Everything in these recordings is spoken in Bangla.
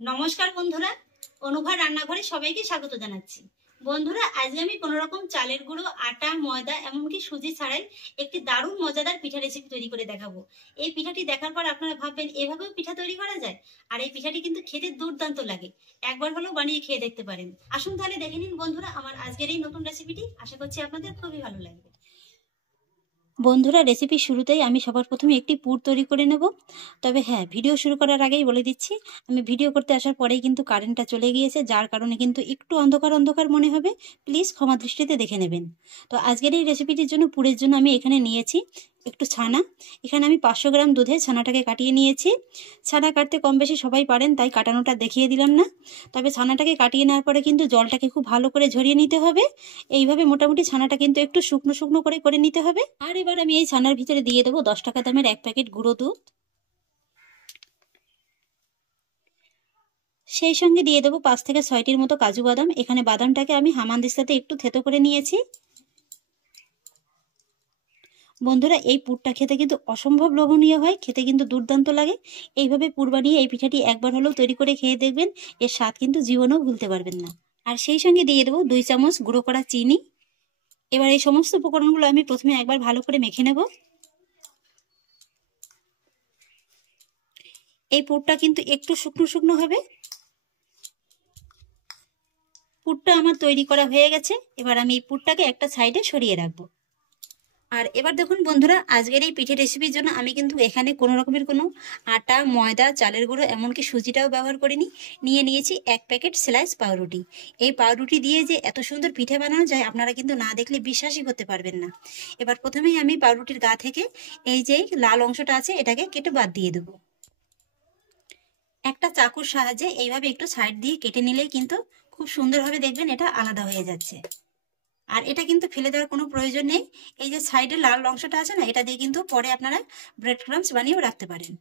নমস্কার বন্ধুরা, অনুভা রান্নাঘরে সবাইকে স্বাগত জানাচ্ছি। বন্ধুরা, আজকে আমি কোনো রকম চালের গুঁড়ো, আটা, ময়দা এমনকি সুজি ছাড়াই একটি দারুণ মজাদার পিঠা রেসিপি তৈরি করে দেখাবো। এই পিঠাটি দেখার পর আপনারা ভাববেন এভাবেও পিঠা তৈরি করা যায়। আর এই পিঠাটি কিন্তু খেতে দুর্দান্ত লাগে, একবার হলেও বানিয়ে খেয়ে দেখতে পারেন। আসুন তাহলে দেখে নিন বন্ধুরা আমার আজকের এই নতুন রেসিপিটি। আশা করছি আপনাদের খুবই ভালো লাগবে। বন্ধুরা, রেসিপির শুরুতেই আমি সবার প্রথমে একটি পুর তৈরি করে নেব। তবে হ্যাঁ, ভিডিও শুরু করার আগেই বলে দিচ্ছি, আমি ভিডিও করতে আসার পরেই কিন্তু কারেন্টটা চলে গিয়েছে, যার কারণে কিন্তু একটু অন্ধকার অন্ধকার মনে হবে। প্লিজ ক্ষমা দৃষ্টিতে দেখে নেবেন। তো আজকের এই রেসিপিটির জন্য, পুরের জন্য আমি এখানে নিয়েছি একটু ছানা। এখানে আমি 500 গ্রাম দুধে ছানাটাকে কাটিয়ে নিয়েছি। ছানা কাটতে কম বেশি সবাই পারেন, তাই কাটানোটা দেখিয়ে দিলাম না। তবে ছানাটাকে কাটিয়ে নেওয়ার পরে কিন্তু জলটাকে খুব ভালো করে ঝরিয়ে নিতে হবে। এইভাবে মোটামুটি ছানাটা কিন্তু একটু শুকনো শুকনো করে নিতে হবে। আর এবার আমি এই ছানার ভিতরে দিয়ে দেবো 10 টাকা দামের 1 প্যাকেট গুঁড়ো দুধ। সেই সঙ্গে দিয়ে দেবো 5 থেকে 6টির মতো কাজু বাদাম। এখানে বাদামটাকে আমি হামানদিস্তাতে একটু থেতো করে নিয়েছি। বন্ধুরা, এই পুরটা খেতে কিন্তু অসম্ভব লোভনীয় হয়, খেতে কিন্তু দুর্দান্ত লাগে। এইভাবে পুর বানিয়ে এই পিঠাটি একবার হলেও তৈরি করে খেয়ে দেখবেন, এর স্বাদ কিন্তু জীবনেও ভুলতে পারবেন না। আর সেই সঙ্গে দিয়ে দেবো 2 চামচ গুঁড়ো করা চিনি। এবার এই সমস্ত উপকরণগুলো আমি প্রথমে একবার ভালো করে মেখে নেব। এই পুরটা কিন্তু একটু শুকনো শুকনো হবে। পুরটা আমার তৈরি করা হয়ে গেছে। এবার আমি এই পুরটাকে একটা সাইডে সরিয়ে রাখবো। আর এবার দেখুন বন্ধুরা, আজকের এই পিঠে রেসিপির জন্য আমি কিন্তু এখানে কোনো রকমের কোনো আটা, ময়দা, চালের গুঁড়ো এমনকি সুজিটাও ব্যবহার করিনি। নিয়ে নিয়েছি 1 প্যাকেট স্লাইস পাউরুটি। এই পাউরুটি দিয়ে যে এত সুন্দর পিঠে বানানো যায়, আপনারা কিন্তু না দেখলে বিশ্বাসই করতে পারবেন না। এবার প্রথমেই আমি পাউরুটির গা থেকে এই যে লাল অংশটা আছে এটাকে কেটে বাদ দিয়ে দেবো। একটা চাকুর সাহায্যে এইভাবে একটু সাইড দিয়ে কেটে নিলেই কিন্তু খুব সুন্দরভাবে দেখবেন এটা আলাদা হয়ে যাচ্ছে। আর এটা কিন্তু ফেলে দেওয়ার কোনো প্রয়োজন নেই। এই যে সাইডে লাল অংশটা আছে না, এটা দিয়ে কিন্তু পরে আপনারা ব্রেড ক্রাম্বস বানিয়েও রাখতে পারেন।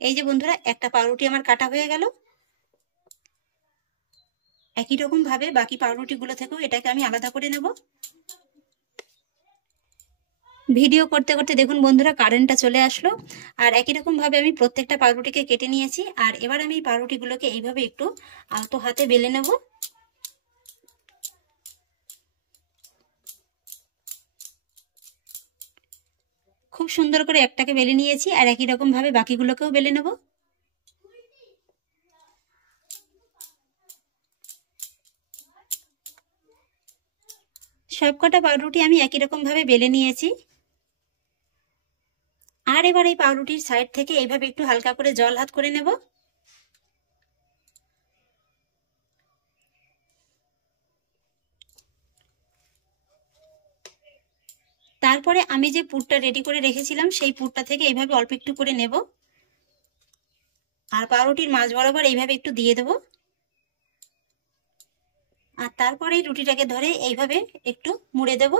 এই যে বন্ধুরা, একটা পাউরুটি আমার কাটা হয়ে গেল। একই রকম ভাবে বাকি পাউরুটিগুলো থেকেও এটাকে আমি আলাদা করে নেব। ভিডিও করতে করতে দেখুন বন্ধুরা, কারেন্টটা চলে আসলো। আর একই রকম ভাবে আমি প্রত্যেকটা পাউরুটিকে কেটে নিয়েছি। আর এবার আমি এই পাউরুটিগুলোকে এইভাবে একটু আলতো হাতে বেলে নেব। খুব সুন্দর করে একটাকে বেলে নিয়েছি, আর একই রকম ভাবে বাকিগুলোকেও বেলে নেব। সবকটা পাউরুটি আমি একই রকম ভাবে বেলে নিয়েছি। আর এবার এই পাউরুটির সাইড থেকে এইভাবে একটু হালকা করে জল হাত করে নেব। তারপরে আমি যে পুরটা রেডি করে রেখেছিলাম, সেই পুরটা থেকে এইভাবে অল্প একটু করে নেব। আর পাউরুটির মাঝ বরাবর এইভাবে একটু দিয়ে দেব। আর তারপরে এই রুটিটাকে ধরে এইভাবে একটু মুড়ে দেব।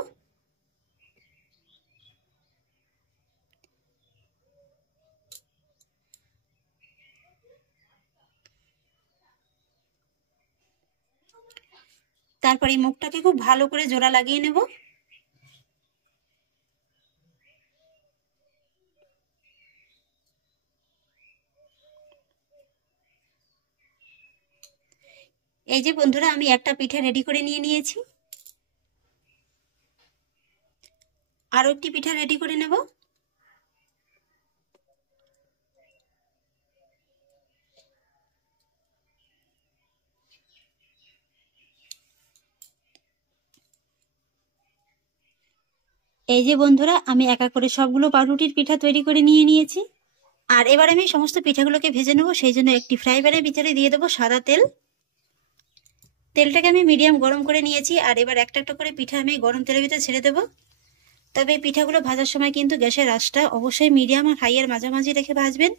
তারপরে এই মুখটাকে খুব ভালো করে জোড়া লাগিয়ে নেব। এই যে বন্ধুরা, আমি একটা পিঠা রেডি করে নিয়েছি। আরো একটি পিঠা রেডি করে নেব। এই যে বন্ধুরা, আমি একা করে সবগুলো পাউরুটির পিঠা তৈরি করে নিয়েছি। আর এবার আমি সমস্ত পিঠাগুলোকে ভেজে নেব। সেই জন্য একটি ফ্রাই প্যানের ভিতরে দিয়ে দেবো সাদা তেল। তেলটাকে আমি মিডিয়াম গরম করে নিয়েছি। আর এবার একটা একটা করে পিঠা আমি গরম তেলের ভিতরে ছেড়ে দেবো। তবে পিঠাগুলো ভাজার সময় কিন্তু গ্যাসের আঁচটা অবশ্যই মিডিয়াম আর হাই এর মাঝামাঝি রেখে ভাজবেন,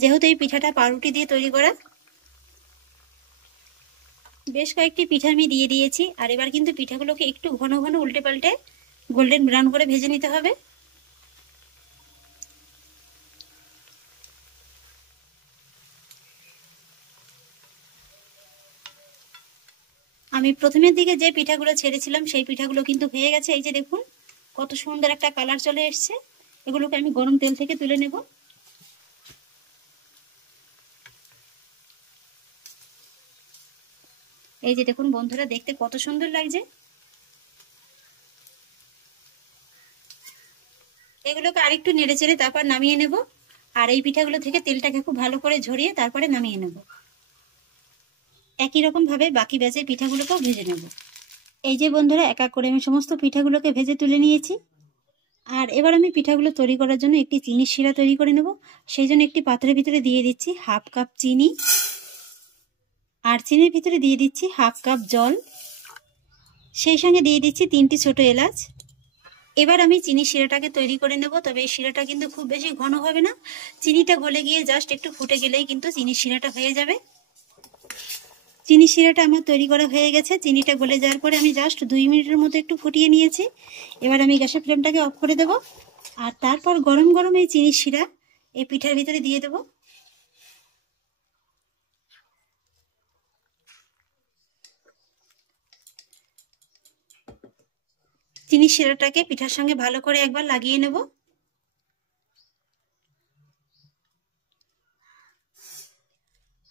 যেহেতু এই পিঠাটা পাউরুটি দিয়ে তৈরি করা। বেশ কয়েকটি পিঠা আমি দিয়ে দিয়েছি। আর এবার কিন্তু পিঠাগুলোকে একটু ঘন ঘন উল্টে পাল্টে গোল্ডেন ব্রাউন করে ভেজে নিতে হবে। আমি আমি প্রথমের দিকে যে পিঠাগুলো ছেড়েছিলাম সেই পিঠাগুলো কিন্তু হয়ে গেছে। এই যে দেখুন কত সুন্দর একটা কালার চলে এসছে। এগুলোকে আমি গরম তেল থেকে তুলে নেব। এই যে দেখুন বন্ধুরা, দেখতে কত সুন্দর লাগছে। এগুলোকে আরেকটু নেড়ে চেড়ে তারপর নামিয়ে নেব। আর এই পিঠাগুলো থেকে তেলটাকে খুব ভালো করে ঝরিয়ে তারপরে নামিয়ে নেব। একই রকম ভাবে বাকি ব্যাচের পিঠাগুলোকেও ভেজে নেব। এই যে বন্ধুরা, এক এক করে আমি সমস্ত পিঠাগুলোকে ভেজে তুলে নিয়েছি। আর এবার আমি পিঠাগুলো তৈরি করার জন্য একটি চিনির শিরা তৈরি করে নেব। সেই জন্য একটি পাত্রের ভিতরে দিয়ে দিচ্ছি হাফ কাপ চিনি, আর চিনির ভিতরে দিয়ে দিচ্ছি হাফ কাপ জল, সেই সঙ্গে দিয়ে দিচ্ছি 3টি ছোট এলাচ। এবার আমি চিনির শিরাটাকে তৈরি করে নেব। তবে এই শিরাটা কিন্তু খুব বেশি ঘন হবে না, চিনিটা গলে গিয়ে জাস্ট একটু ফুটে গেলেই কিন্তু চিনির শিরাটা হয়ে যাবে। চিনির শিরাটা আমার তৈরি করা হয়ে গেছে। চিনিটা গলে যাওয়ার পরে আমি জাস্ট 2 মিনিটের মতো একটু ফুটিয়ে নিয়েছি। এবার আমি গ্যাসের ফ্লেমটাকে অফ করে দেব। আর তারপর গরম গরম এই চিনির শিরা এই পিঠার ভিতরে দিয়ে দেব। চিনির শিরাটাকে পিঠার সঙ্গে ভালো করে একবার লাগিয়ে নেব।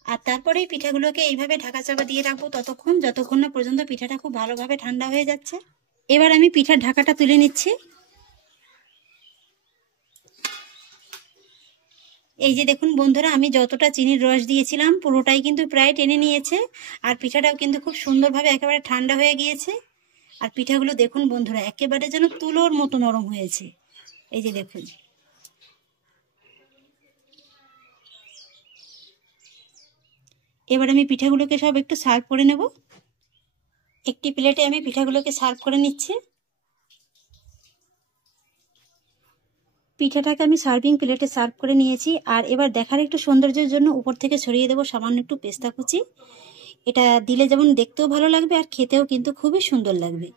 আর তারপরে এই পিঠাগুলোকে এইভাবে ঢাকা চাপা দিয়ে রাখবো ততক্ষণ, যতক্ষণ না পর্যন্ত পিঠাটা খুব ভালোভাবে ঠান্ডা হয়ে যাচ্ছে। এবার আমি পিঠার ঢাকাটা তুলে নিচ্ছি। এই যে দেখুন বন্ধুরা, আমি যতটা চিনির রস দিয়েছিলাম পুরোটাই কিন্তু প্রায় টেনে নিয়েছে। আর পিঠাটাও কিন্তু খুব সুন্দরভাবে একেবারে ঠান্ডা হয়ে গিয়েছে। আর পিঠাগুলো দেখুন বন্ধুরা, একেবারে যেন তুলোর মতো নরম হয়েছে। এই যে দেখুন। এবার আমি পিঠাগুলোকে সব একটু সার্ভ করে নেব। একটি প্লেটে আমি পিঠাগুলোকে সার্ভ করে নিচ্ছি। পিঠাটাকে আমি সার্ভিং প্লেটে সার্ভ করে নিয়েছি। আর এবার দেখার একটু সৌন্দর্যের জন্য উপর থেকে ছড়িয়ে দেবো সামান্য একটু পেস্তা কুচি। এটা দিলে যেমন দেখতেও ভালো লাগবে আর খেতেও কিন্তু খুবই সুন্দর লাগবে।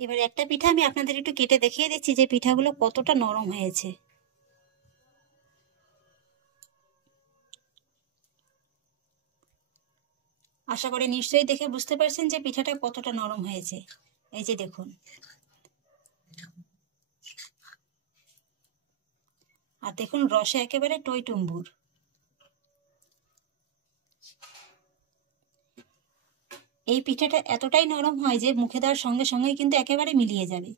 এবার একটা পিঠা আমি আপনাদের একটু কেটে দেখিয়ে দিচ্ছি যে পিঠাগুলো কতটা নরম হয়েছে। আশা করি নিশ্চয়ই দেখে বুঝতে পারছেন যে পিঠাটা কতটা নরম হয়েছে। এই যে দেখুন। আর দেখুন রসে একেবারে টইটুম্বুর। এই পিঠাটা এতটাই নরম হয় যে মুখে দেওয়ার সঙ্গে সঙ্গেই কিন্তু একেবারে মিলিয়ে যাবে।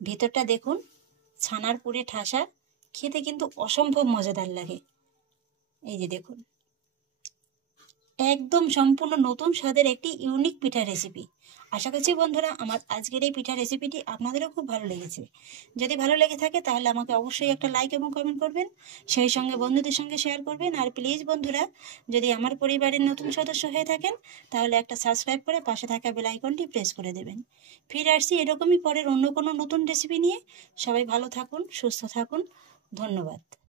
ভেতরটা দেখুন ছানার পুরে ঠাসা, খেতে কিন্তু অসম্ভব মজাদার লাগে। এই যে দেখুন, একদম সম্পূর্ণ নতুন স্বাদের একটি ইউনিক পিঠা রেসিপি। আশা করছি বন্ধুরা আমার আজকের এই পিঠা রেসিপিটি আপনাদেরও খুব ভালো লেগেছে। যদি ভালো লেগে থাকে তাহলে আমাকে অবশ্যই একটা লাইক এবং কমেন্ট করবেন, সেই সঙ্গে বন্ধুদের সঙ্গে শেয়ার করবেন। আর প্লিজ বন্ধুরা, যদি আমার পরিবারের নতুন সদস্য হয়ে থাকেন তাহলে একটা সাবস্ক্রাইব করে পাশে থাকা বেল আইকনটি প্রেস করে দেবেন। ফিরে আসছি এরকমই পরের অন্য কোনো নতুন রেসিপি নিয়ে। সবাই ভালো থাকুন, সুস্থ থাকুন। ধন্যবাদ।